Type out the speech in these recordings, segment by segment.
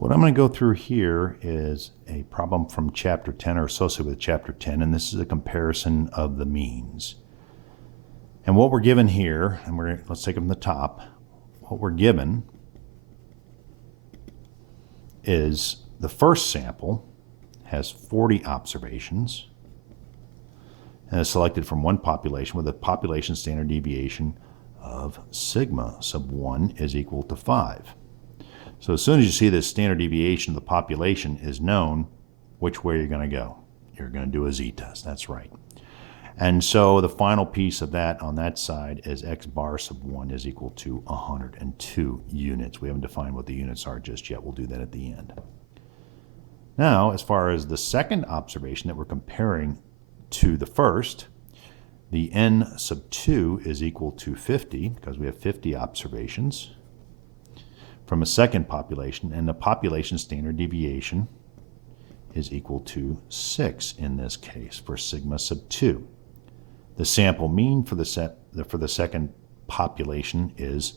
What I'm going to go through here is a problem from Chapter 10 or associated with Chapter 10, and this is a comparison of the means. And what we're given here, and let's take it from the top, what we're given is the first sample has 40 observations and is selected from one population with a population standard deviation of sigma sub 1 is equal to 5. So as soon as you see this standard deviation of the population is known, which way you're going to go? You're going to do a z-test, that's right. And so the final piece of that on that side is x bar sub 1 is equal to 102 units. We haven't defined what the units are just yet. We'll do that at the end. Now, as far as the second observation that we're comparing to the first, the n sub 2 is equal to 50 because we have 50 observations from a second population, and the population standard deviation is equal to 6 in this case for sigma sub 2. The sample mean for the second population is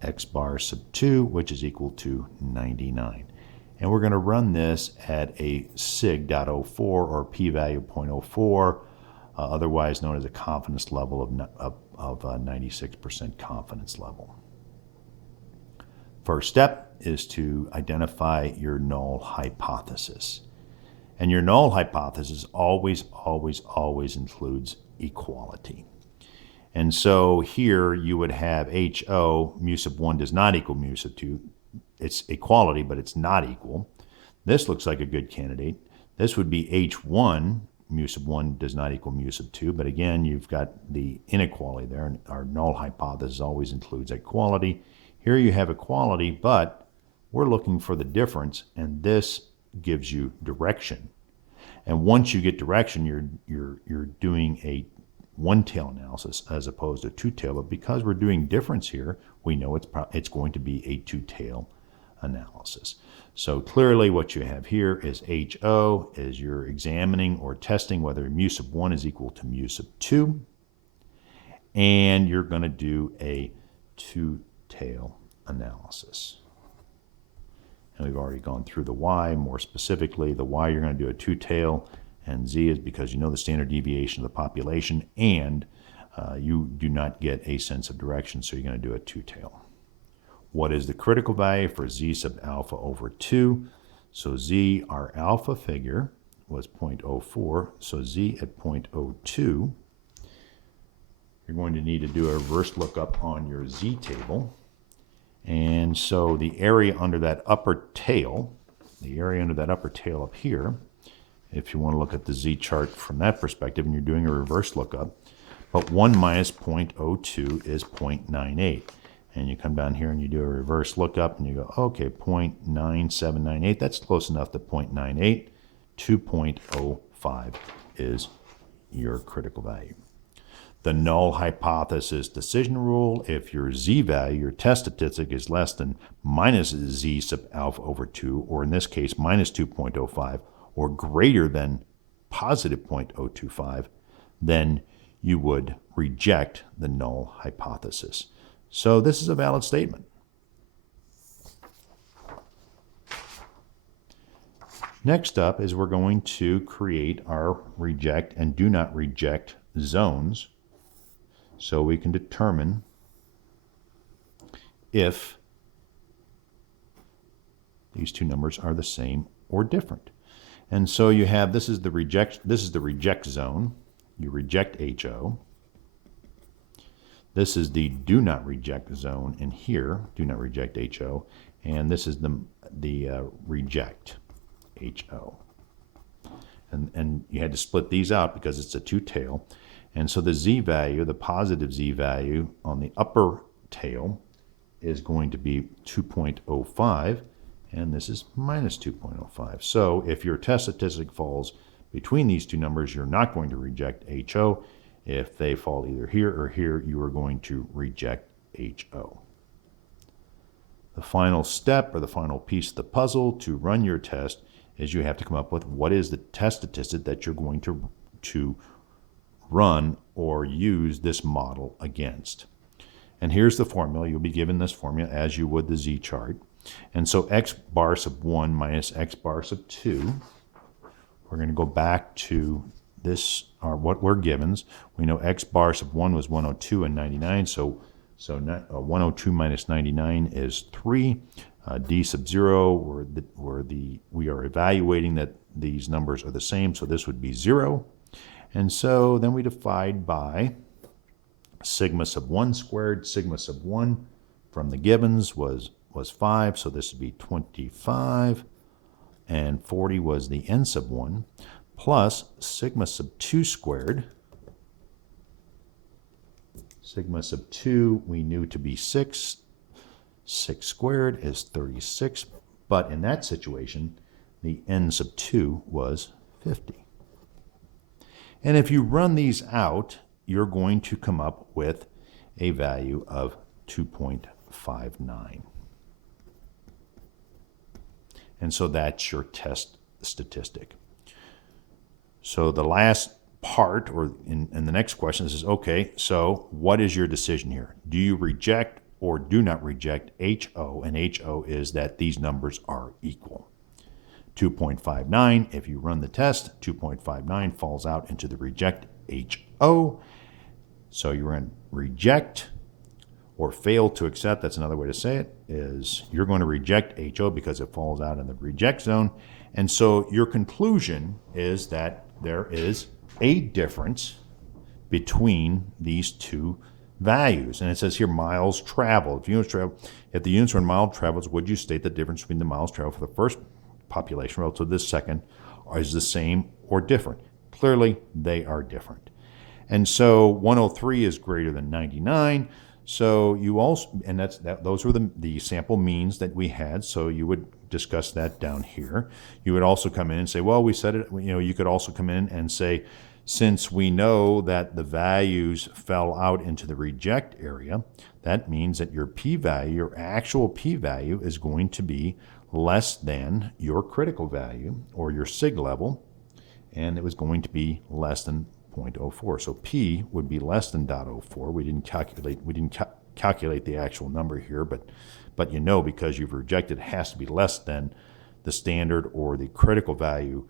x bar sub 2, which is equal to 99. And we're going to run this at a sig.04 or p-value 0.04, otherwise known as a confidence level of 96% confidence level. First step is to identify your null hypothesis. And your null hypothesis always includes equality. And so here you would have HO, mu sub 1 does not equal mu sub 2. It's equality, but it's not equal. This looks like a good candidate. This would be H1, mu sub 1 does not equal mu sub 2. But again, you've got the inequality there, and our null hypothesis always includes equality. Here you have equality, but we're looking for the difference, and this gives you direction. And once you get direction, you're doing a one-tail analysis as opposed to two-tail. But because we're doing difference here, we know it's going to be a two-tail analysis. So clearly what you have here is HO is you're examining or testing whether mu sub 1 is equal to mu sub 2. And you're going to do a two-tail analysis. And we've already gone through the Y. More specifically, the Y you're going to do a two-tail, and Z is because you know the standard deviation of the population, and you do not get a sense of direction, so you're going to do a two-tail. What is the critical value for Z sub alpha over 2? So Z, our alpha figure, was 0.04, so Z at 0.02. You're going to need to do a reverse lookup on your Z table. And so the area under that upper tail, up here, if you want to look at the Z chart from that perspective, and you're doing a reverse lookup, but 1 minus 0.02 is 0.98. And you come down here and you do a reverse lookup, and you go, okay, 0.9798, that's close enough to 0.98. 2.05 is your critical value. The null hypothesis decision rule, if your Z value, your test statistic, is less than minus Z sub alpha over 2, or in this case, minus 2.05, or greater than positive 0.025, then you would reject the null hypothesis. So this is a valid statement. Next up is we're going to create our reject and do not reject zones, so we can determine if these two numbers are the same or different. And so you have, this is the reject zone. You reject HO. This is the do not reject zone in here, do not reject HO, and this is the reject HO. And you had to split these out because it's a two-tail. And so the Z value, the positive Z value on the upper tail is going to be 2.05, and this is minus 2.05. So if your test statistic falls between these two numbers, you're not going to reject HO. If they fall either here or here, you are going to reject HO. The final step, or the final piece of the puzzle to run your test, is you have to come up with what is the test statistic that you're going to run or use this model against. And here's the formula. You'll be given this formula as you would the Z chart. And so x bar sub 1 minus x bar sub 2, we're going to go back to this, or what we're givens. We know x bar sub 1 was 102 and 99, so 102 minus 99 is 3. D sub 0, we are evaluating that these numbers are the same, so this would be 0. And so then we divide by sigma sub 1 squared. Sigma sub 1 from the givens was 5, so this would be 25. And 40 was the n sub 1, plus sigma sub 2 squared. Sigma sub 2 we knew to be 6. 6 squared is 36, but in that situation, the n sub 2 was 50. And if you run these out, you're going to come up with a value of 2.59. And so that's your test statistic. So the last part, or in the next question, is, okay, so what is your decision here? Do you reject or do not reject HO? And HO is that these numbers are equal. 2.59, if you run the test, 2.59 falls out into the reject HO. So you're in reject or fail to accept, that's another way to say it, is you're going to reject HO because it falls out in the reject zone. And so your conclusion is that there is a difference between these two values. And it says here miles traveled. If the units were in miles traveled, would you state the difference between the miles traveled for the first population relative to the second is the same or different? Clearly, they are different. And so 103 is greater than 99. So you also, and those were the sample means that we had. So you would discuss that down here. You would also come in and say, well, we said it, you could also come in and say, since we know that the values fell out into the reject area, that means that your p-value, your actual p-value, is going to be less than your critical value or your sig level, and it was going to be less than 0.04. So p would be less than 0.04. We didn't calculate the actual number here, but because you've rejected, it has to be less than the standard or the critical value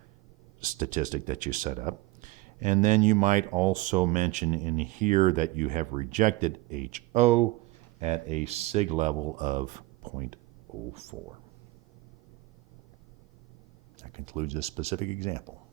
statistic that you set up. And then you might also mention in here that you have rejected HO at a sig level of 0.04. That concludes this specific example.